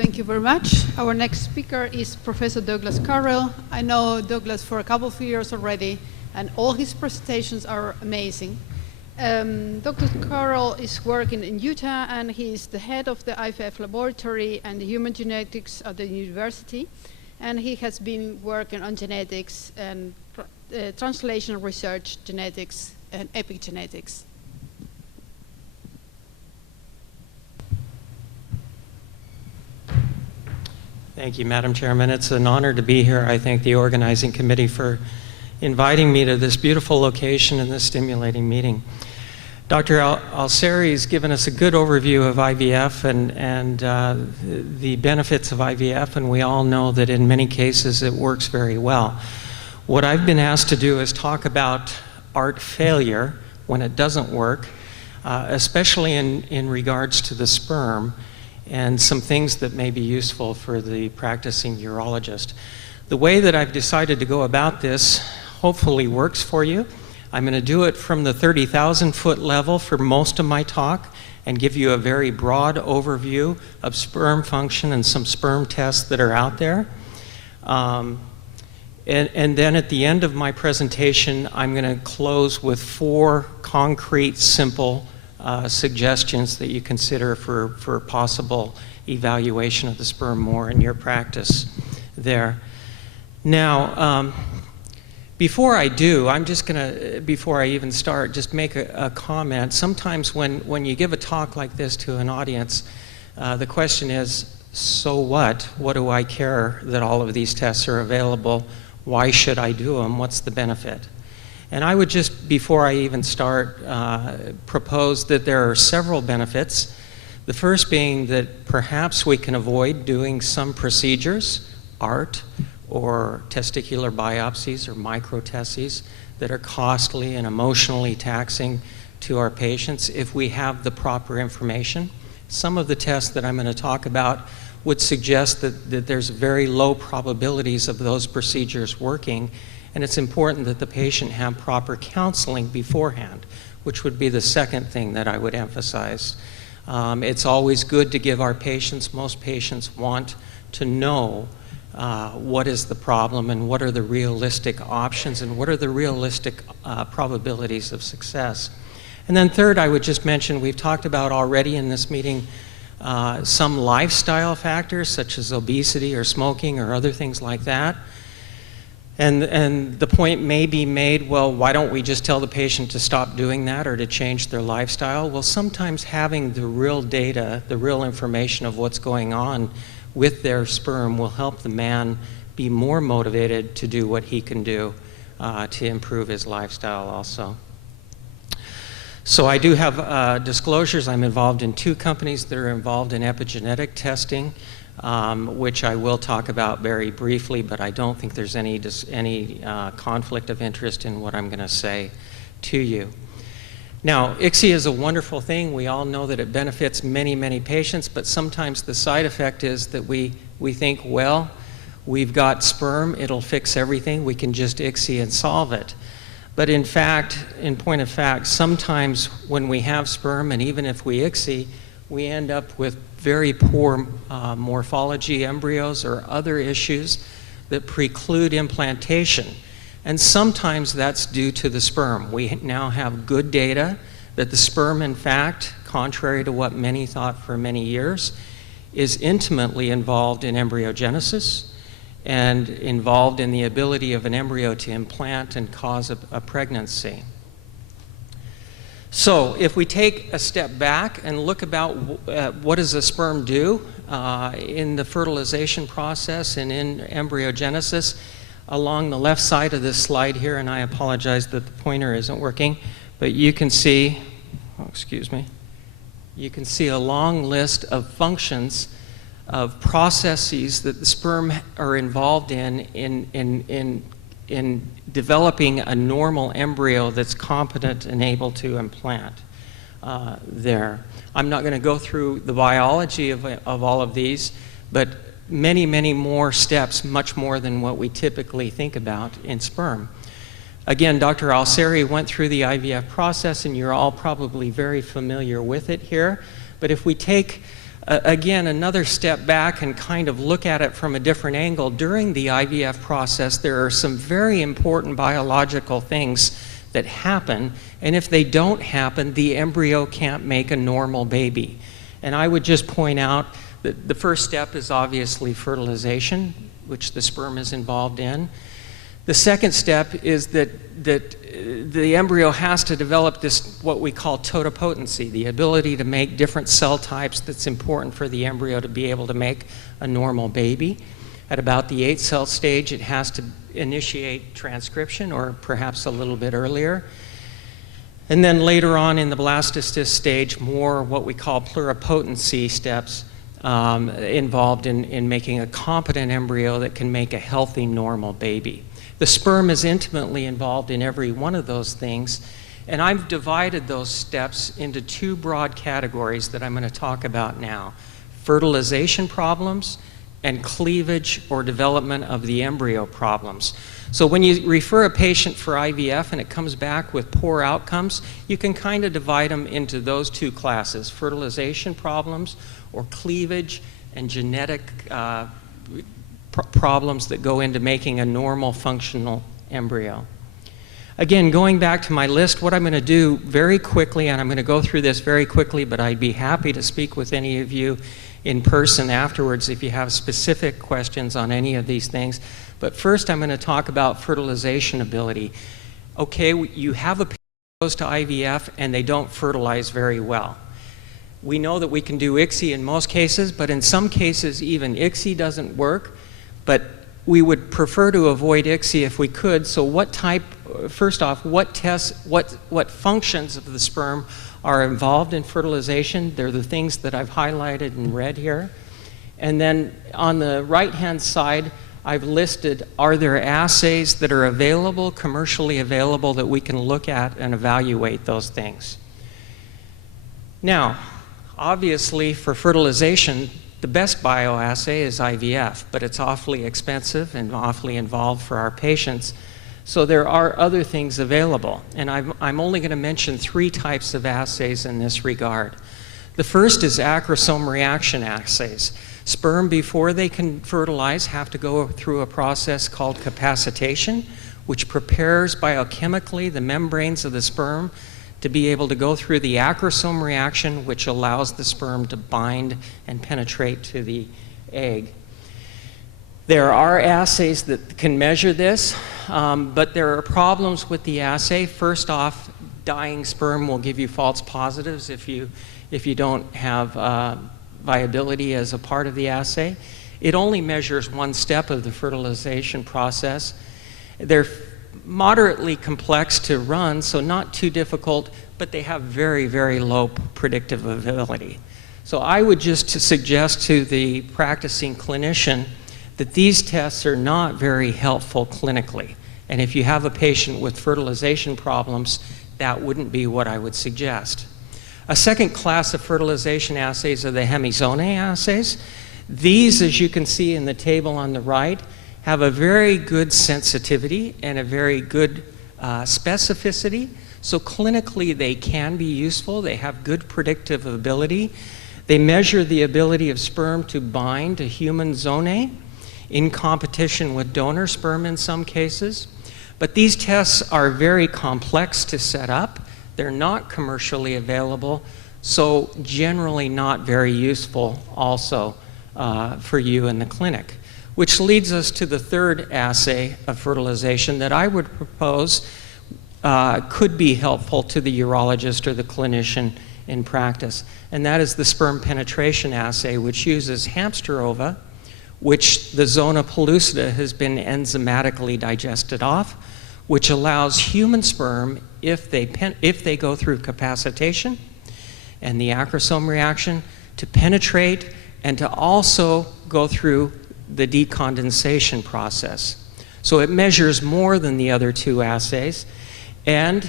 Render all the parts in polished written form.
Thank you very much. Our next speaker is Professor Douglas Carrel. I know Douglas for a couple of years already, and all his presentations are amazing. Dr. Carrel is working in Utah, and he is the head of the IVF laboratory and the human genetics at the university. And he has been working on genetics and translational research, genetics, and epigenetics. Thank you, Madam Chairman. It's an honor to be here. I thank the organizing committee for inviting me to this beautiful location and this stimulating meeting. Dr. Al-Seri has given us a good overview of IVF and the benefits of IVF, and we all know that in many cases it works very well. What I've been asked to do is talk about art failure when it doesn't work, especially in regards to the sperm, and some things that may be useful for the practicing urologist. The way that I've decided to go about this hopefully works for you. I'm going to do it from the 30,000-foot level for most of my talk and give you a very broad overview of sperm function and some sperm tests that are out there. And then at the end of my presentation, I'm going to close with 4 concrete, simple suggestions that you consider for possible evaluation of the sperm more in your practice there. Now, before I do, I'm just gonna, before I even start, just make a comment. Sometimes when you give a talk like this to an audience, the question is, so what? What do I care that all of these tests are available? Why should I do them? What's the benefit? And I would just, before I even start, propose that there are several benefits. The first being that perhaps we can avoid doing some procedures, ART, or testicular biopsies or microtestes that are costly and emotionally taxing to our patients if we have the proper information. Some of the tests that I'm going to talk about would suggest that there's very low probabilities of those procedures working, and it's important that the patient have proper counseling beforehand, which would be the second thing that I would emphasize. It's always good to give our patients, most patients want to know what is the problem and what are the realistic options and what are the realistic probabilities of success. And then third, I would just mention, we've talked about already in this meeting some lifestyle factors such as obesity or smoking or other things like that. And the point may be made, well, why don't we just tell the patient to stop doing that or to change their lifestyle? Well, sometimes having the real data, the real information of what's going on with their sperm will help the man be more motivated to do what he can do to improve his lifestyle also. So I do have disclosures. I'm involved in 2 companies that are involved in epigenetic testing, which I will talk about very briefly, but I don't think there's any conflict of interest in what I'm going to say to you. Now, ICSI is a wonderful thing. We all know that it benefits many, many patients, but sometimes the side effect is that we think, well, we've got sperm, it'll fix everything, we can just ICSI and solve it. But in fact, in point of fact, sometimes when we have sperm, and even if we ICSI, we end up with very poor morphology embryos or other issues that preclude implantation. And sometimes that's due to the sperm. We now have good data that the sperm, in fact, contrary to what many thought for many years, is intimately involved in embryogenesis and involved in the ability of an embryo to implant and cause a pregnancy. So if we take a step back and look about what does a sperm do in the fertilization process and in embryogenesis, along the left side of this slide here, and I apologize that the pointer isn't working, but you can see, oh, excuse me, you can see a long list of functions of processes that the sperm are involved in developing a normal embryo that's competent and able to implant there. I'm not going to go through the biology of all of these, but many, many more steps, much more than what we typically think about in sperm. Again, Dr. Al-Seri went through the IVF process, and you're all probably very familiar with it here. But if we take Again, another step back and kind of look at it from a different angle. During the IVF process, there are some very important biological things that happen, and if they don't happen, the embryo can't make a normal baby. And I would just point out that the first step is obviously fertilization, which the sperm is involved in. The second step is that the embryo has to develop this, what we call totipotency, the ability to make different cell types that's important for the embryo to be able to make a normal baby. At about the 8-cell stage, it has to initiate transcription, or perhaps a little bit earlier. And then later on in the blastocyst stage, more what we call pluripotency steps involved in making a competent embryo that can make a healthy, normal baby. The sperm is intimately involved in every one of those things, and I've divided those steps into 2 broad categories that I'm going to talk about now: fertilization problems and cleavage or development of the embryo problems. So when you refer a patient for IVF and it comes back with poor outcomes, you can kind of divide them into those 2 classes: fertilization problems or cleavage, and genetic problems that go into making a normal functional embryo. Again, going back to my list, what I'm going to do very quickly, and I'm going to go through this very quickly, but I'd be happy to speak with any of you in person afterwards if you have specific questions on any of these things. But first I'm going to talk about fertilization ability. Okay, you have a patient who goes to IVF and they don't fertilize very well. We know that we can do ICSI in most cases, but in some cases even ICSI doesn't work. But we would prefer to avoid ICSI if we could. So what type, first off, what tests, what functions of the sperm are involved in fertilization? They're the things that I've highlighted in red here. And then on the right-hand side, I've listed, are there assays that are available, commercially available, that we can look at and evaluate those things? Now, obviously for fertilization, the best bioassay is IVF, but it's awfully expensive and awfully involved for our patients. So there are other things available, and I'm only going to mention 3 types of assays in this regard. The first is acrosome reaction assays. Sperm, before they can fertilize, have to go through a process called capacitation, which prepares biochemically the membranes of the sperm to be able to go through the acrosome reaction, which allows the sperm to bind and penetrate to the egg. There are assays that can measure this, but there are problems with the assay. First off, dying sperm will give you false positives if you don't have viability as a part of the assay. It only measures 1 step of the fertilization process. They're moderately complex to run, so not too difficult, but they have very, very low predictive ability. So I would just suggest to the practicing clinician that these tests are not very helpful clinically. And if you have a patient with fertilization problems, that wouldn't be what I would suggest. A second class of fertilization assays are the hemizonae assays. These, as you can see in the table on the right, have a very good sensitivity and a very good specificity. So clinically they can be useful. They have good predictive ability. They measure the ability of sperm to bind to human zonae in competition with donor sperm in some cases. But these tests are very complex to set up. They're not commercially available, so generally not very useful also for you in the clinic. Which leads us to the third assay of fertilization that I would propose could be helpful to the urologist or the clinician in practice, and that is the sperm penetration assay, which uses hamster ova, which the zona pellucida has been enzymatically digested off, which allows human sperm, if they go through capacitation and the acrosome reaction, to penetrate and to also go through the decondensation process. So it measures more than the other 2 assays, and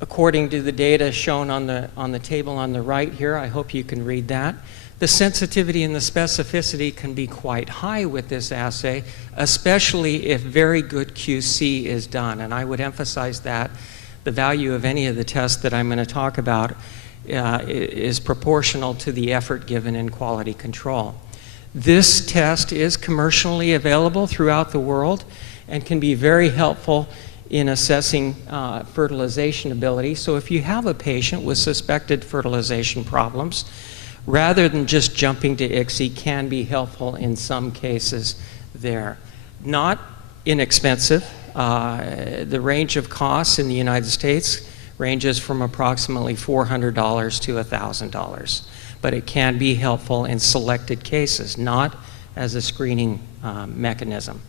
according to the data shown on the table on the right here, I hope you can read that, the sensitivity and the specificity can be quite high with this assay, especially if very good QC is done. And I would emphasize that the value of any of the tests that I'm going to talk about is proportional to the effort given in quality control. This test is commercially available throughout the world and can be very helpful in assessing fertilization ability. So if you have a patient with suspected fertilization problems, rather than just jumping to ICSI, can be helpful in some cases there. Not inexpensive. The range of costs in the United States ranges from approximately $400 to $1,000, but it can be helpful in selected cases, not as a screening mechanism.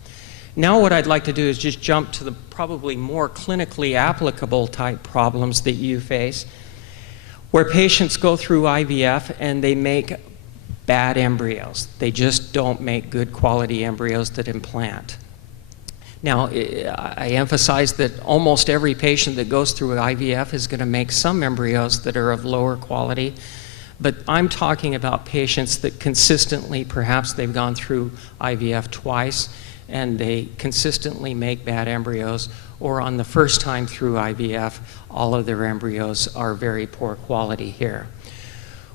Now what I'd like to do is just jump to the probably more clinically applicable type problems that you face, where patients go through IVF and they make bad embryos. They just don't make good quality embryos that implant. Now, I emphasize that almost every patient that goes through IVF is going to make some embryos that are of lower quality, but I'm talking about patients that consistently, perhaps they've gone through IVF twice, and they consistently make bad embryos, or on the first time through IVF, all of their embryos are very poor quality here.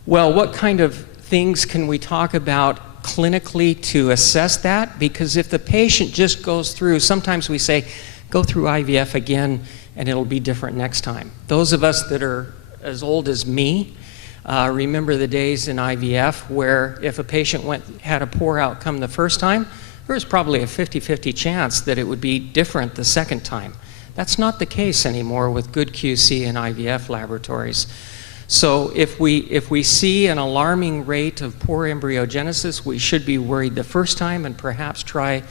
Well, what kind of things can we talk about clinically to assess that? Because if the patient just goes through, sometimes we say, go through IVF again and it'll be different next time. Those of us that are as old as me remember the days in IVF where if a patient had a poor outcome the first time, there was probably a 50-50 chance that it would be different the second time. That's not the case anymore with good QC in IVF laboratories. So if we see an alarming rate of poor embryogenesis, we should be worried the first time and perhaps try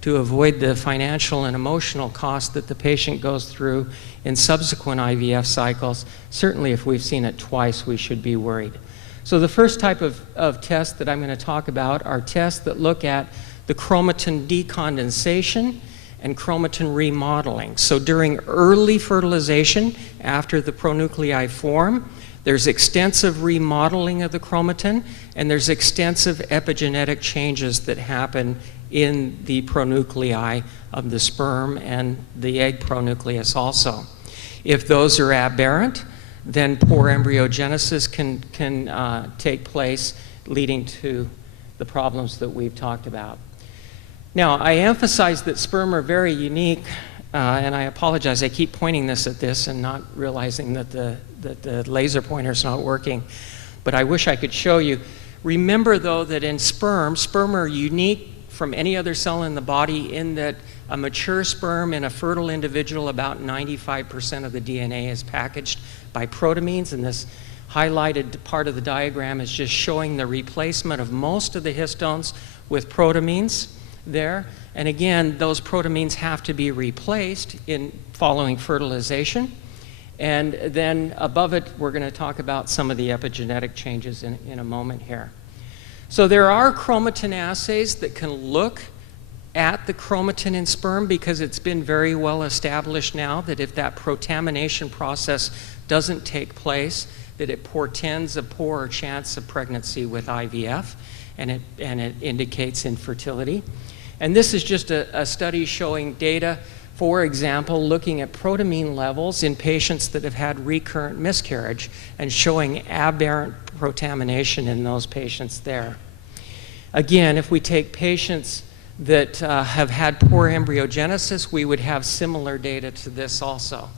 to avoid the financial and emotional cost that the patient goes through in subsequent IVF cycles. Certainly if we've seen it twice, we should be worried. So the first type of tests that I'm going to talk about are tests that look at the chromatin decondensation and chromatin remodeling. So during early fertilization, after the pronuclei form, there's extensive remodeling of the chromatin, and there's extensive epigenetic changes that happen in the pronuclei of the sperm and the egg pronucleus also. If those are aberrant, then poor embryogenesis can take place, leading to the problems that we've talked about. Now, I emphasize that sperm are very unique, and I apologize, I keep pointing this at this and not realizing that the laser pointer's not working, but I wish I could show you. Remember though that in sperm are unique from any other cell in the body in that a mature sperm in a fertile individual, about 95% of the DNA is packaged by protamines, and this highlighted part of the diagram is just showing the replacement of most of the histones with protamines there. And again, those protamines have to be replaced in following fertilization. And then above it, we're going to talk about some of the epigenetic changes in a moment here. So there are chromatin assays that can look at the chromatin in sperm, because it's been very well established now that if that protamination process doesn't take place, that it portends a poorer chance of pregnancy with IVF, and it indicates infertility. And this is just a study showing data, for example, looking at protamine levels in patients that have had recurrent miscarriage and showing aberrant protamination in those patients there. Again, if we take patients that have had poor embryogenesis, we would have similar data to this also.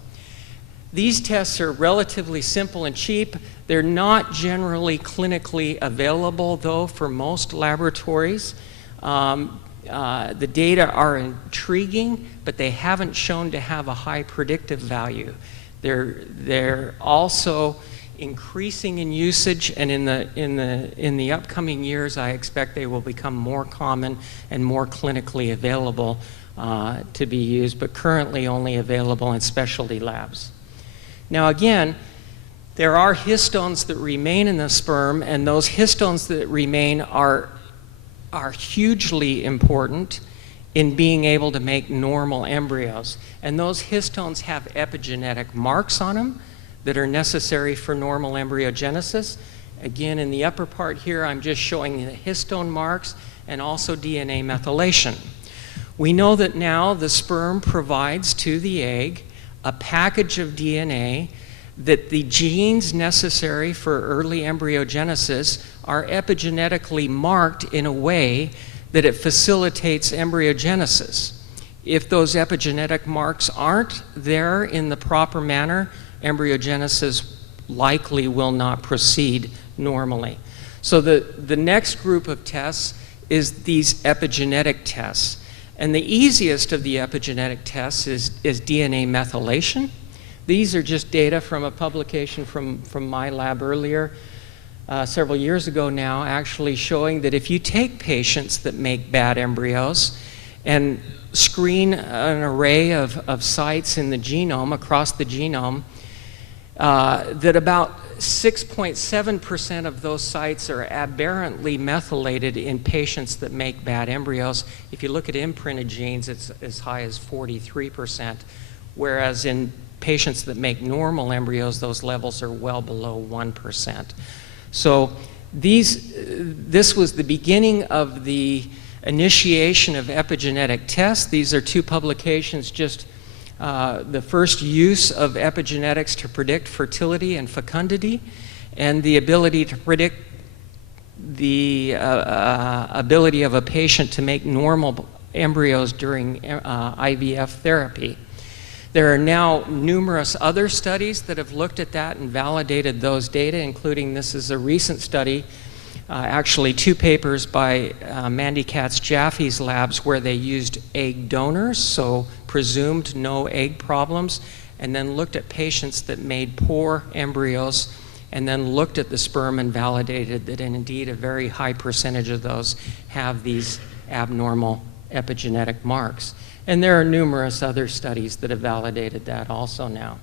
These tests are relatively simple and cheap. They're not generally clinically available, though, for most laboratories. The data are intriguing, but they haven't shown to have a high predictive value. They're also increasing in usage, and in the upcoming years, I expect they will become more common and more clinically available to be used, but currently only available in specialty labs. Now again, there are histones that remain in the sperm, and those histones that remain are hugely important in being able to make normal embryos. And those histones have epigenetic marks on them that are necessary for normal embryogenesis. Again, in the upper part here, I'm just showing the histone marks and also DNA methylation. We know that now the sperm provides to the egg a package of DNA that the genes necessary for early embryogenesis are epigenetically marked in a way that it facilitates embryogenesis. If those epigenetic marks aren't there in the proper manner, embryogenesis likely will not proceed normally. So the next group of tests is these epigenetic tests. And the easiest of the epigenetic tests is DNA methylation. These are just data from a publication from my lab earlier, several years ago now, actually showing that if you take patients that make bad embryos and screen an array of sites in the genome, across the genome, that about 6.7% of those sites are aberrantly methylated in patients that make bad embryos. If you look at imprinted genes, it's as high as 43%, whereas in patients that make normal embryos, those levels are well below 1%. So this was the beginning of the initiation of epigenetic tests. These are two publications, just the first use of epigenetics to predict fertility and fecundity, and the ability to predict the ability of a patient to make normal embryos during IVF therapy. There are now numerous other studies that have looked at that and validated those data, including this is a recent study, actually two papers by Mandy Katz-Jaffe's labs where they used egg donors, so presumed no egg problems, and then looked at patients that made poor embryos, and then looked at the sperm and validated that indeed a very high percentage of those have these abnormal epigenetic marks. And there are numerous other studies that have validated that also now.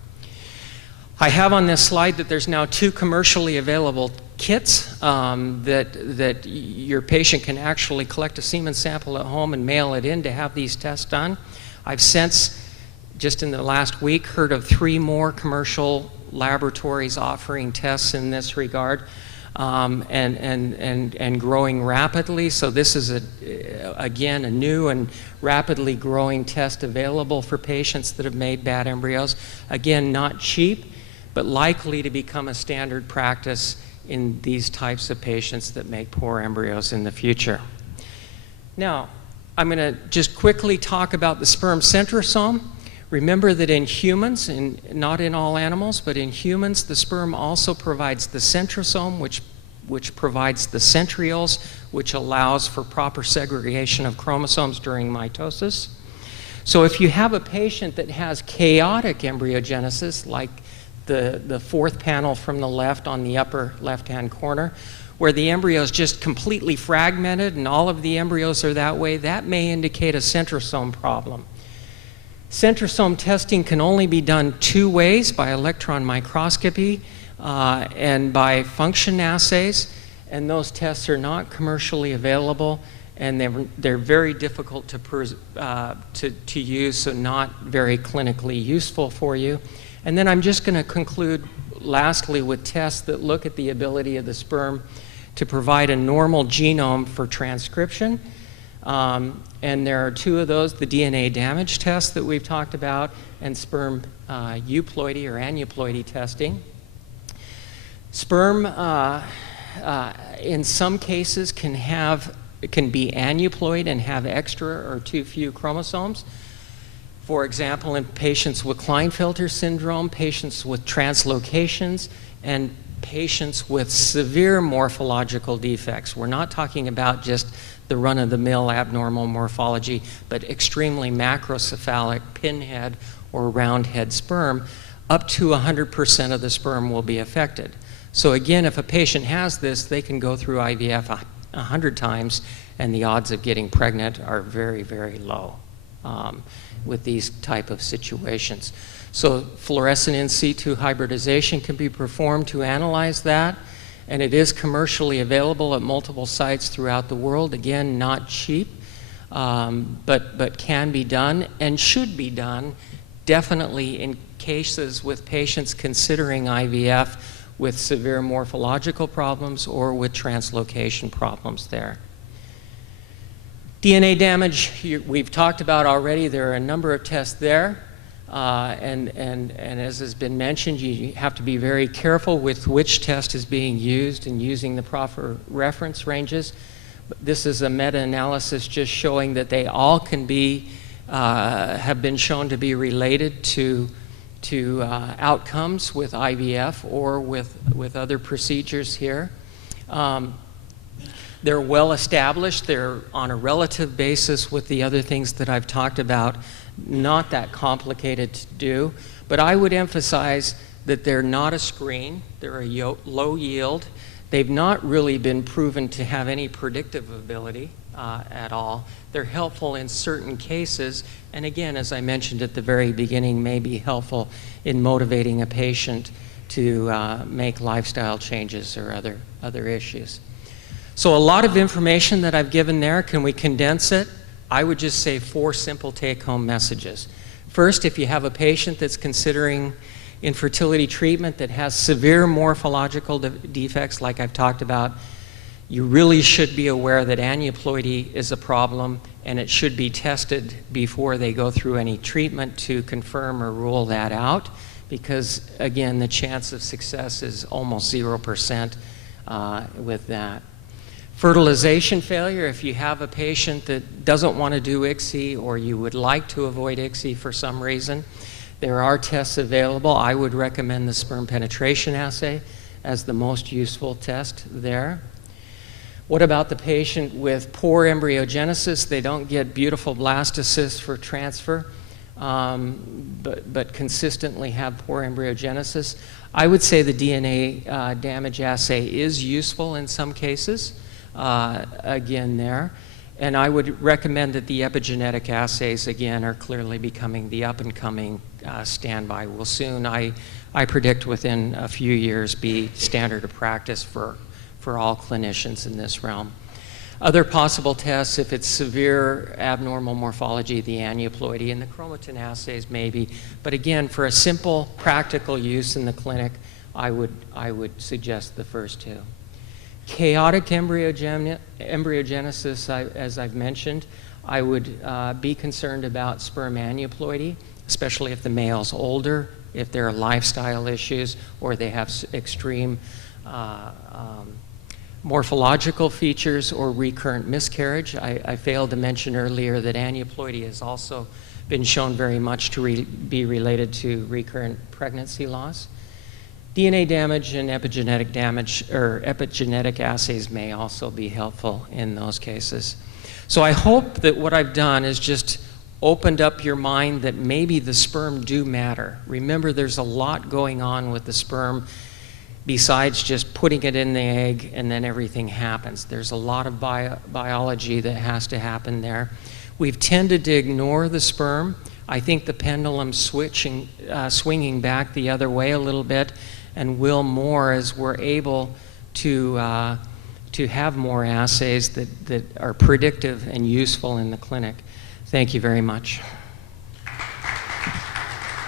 I have on this slide that there's now 2 commercially available kits that your patient can actually collect a semen sample at home and mail it in to have these tests done. I've since, just in the last week, heard of 3 more commercial laboratories offering tests in this regard, and growing rapidly. So this is, again, a new and rapidly growing test available for patients that have made bad embryos. Again, not cheap, but likely to become a standard practice in these types of patients that make poor embryos in the future. Now, I'm going to just quickly talk about the sperm centrosome. Remember that in humans, and not in all animals, but in humans, the sperm also provides the centrosome, which provides the centrioles, which allows for proper segregation of chromosomes during mitosis. So if you have a patient that has chaotic embryogenesis, like the 4th panel from the left on the upper left-hand corner, where the embryo is just completely fragmented and all of the embryos are that way, that may indicate a centrosome problem. Centrosome testing can only be done 2 ways, by electron microscopy and by function assays, and those tests are not commercially available, and they're very difficult to use, so not very clinically useful for you. And then I'm just going to conclude lastly with tests that look at the ability of the sperm to provide a normal genome for transcription. And there are 2 of those, the DNA damage test that we've talked about, and sperm euploidy or aneuploidy testing. Sperm, in some cases, can be aneuploid and have extra or too few chromosomes. For example, in patients with Klinefelter syndrome, patients with translocations, and patients with severe morphological defects. We're not talking about just the run-of-the-mill abnormal morphology, but extremely macrocephalic pinhead or roundhead sperm. Up to 100% of the sperm will be affected. So again, if a patient has this, they can go through IVF 100 times, and the odds of getting pregnant are very, very low with these type of situations. So fluorescent in situ hybridization can be performed to analyze that, and it is commercially available at multiple sites throughout the world. Again, not cheap, but can be done and should be done definitely in cases with patients considering IVF with severe morphological problems or with translocation problems there. DNA damage, we've talked about already. There are a number of tests there. And as has been mentioned, you have to be very careful with which test is being used and using the proper reference ranges. This is a meta-analysis just showing that they all can be, have been shown to be related to outcomes with IVF or with other procedures here. They're well established. They're on a relative basis with the other things that I've talked about, not that complicated to do. But I would emphasize that they're not a screen. They're a low yield. They've not really been proven to have any predictive ability at all. They're helpful in certain cases, and again, as I mentioned at the very beginning, may be helpful in motivating a patient to make lifestyle changes or other issues. So a lot of information that I've given there. Can we condense it? I would just say 4 simple take-home messages. First, if you have a patient that's considering infertility treatment that has severe morphological defects like I've talked about, you really should be aware that aneuploidy is a problem, and it should be tested before they go through any treatment to confirm or rule that out, because again, the chance of success is almost 0% with that. Fertilization failure, if you have a patient that doesn't want to do ICSI or you would like to avoid ICSI for some reason, there are tests available. I would recommend the sperm penetration assay as the most useful test there. What about the patient with poor embryogenesis? They don't get beautiful blastocysts for transfer, but consistently have poor embryogenesis. I would say the DNA damage assay is useful in some cases. Again there. And I would recommend that the epigenetic assays, again, are clearly becoming the up-and-coming standby. Will soon, I predict within a few years, be standard of practice for all clinicians in this realm. Other possible tests, if it's severe abnormal morphology, the aneuploidy and the chromatin assays maybe. But again, for a simple practical use in the clinic, I would suggest the first 2. Chaotic embryogenesis, as I've mentioned, I would be concerned about sperm aneuploidy, especially if the male's older, if there are lifestyle issues, or they have extreme morphological features or recurrent miscarriage. I failed to mention earlier that aneuploidy has also been shown very much to be related to recurrent pregnancy loss. DNA damage and epigenetic damage, or epigenetic assays, may also be helpful in those cases. So I hope that what I've done is just opened up your mind that maybe the sperm do matter. Remember, there's a lot going on with the sperm besides just putting it in the egg and then everything happens. There's a lot of biology that has to happen there. We've tended to ignore the sperm. I think the pendulum's swinging back the other way a little bit, and will more as we're able to have more assays that are predictive and useful in the clinic. Thank you very much.